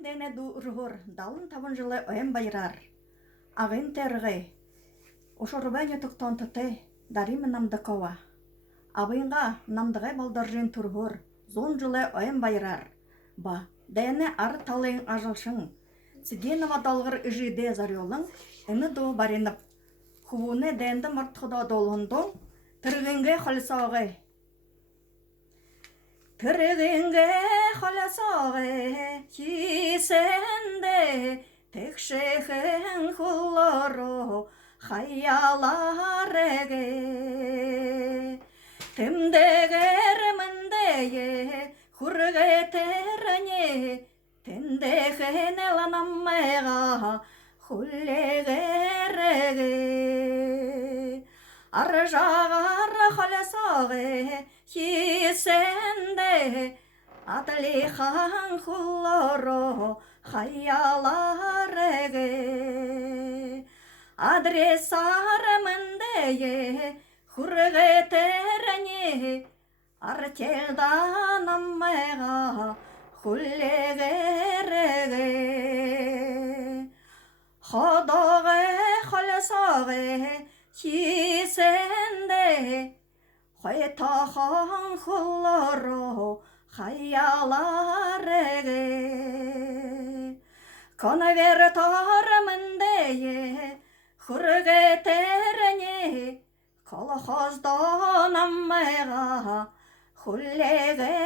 дене дургор, далын табын жылы оем байрар. Ағын терғи, ошорубайны тұқтан тұты, даримы намдықова. Абыйынға намдығай балдаржын тургор, зон жылы оем байрар. Ба, дене ар талайын ажылшың. Цигенова далғыр үжиде зарьолың, әні до баринып. Хубуны дәнді мұртқыда долғындың, тіргінге қалысағы. Тіргінге қалысағы, кисенде, текшехен хуллару, хаялареге. Тімдегер міндеге, хургетеріне, тендехен еланаммеға, хуллегереге. Аржағар қаласағы, хисенде, атлихан хуллару, хаялареге. Адресар міндеге, хургетеріне, артелдан аммеға, хуллегереге. Ходоғы қаласағы, хисенде, қойтахан хуллару, хаялареге. Конвертар міндеге, хургетеріне, колхоздан аммеға, хуллегереге.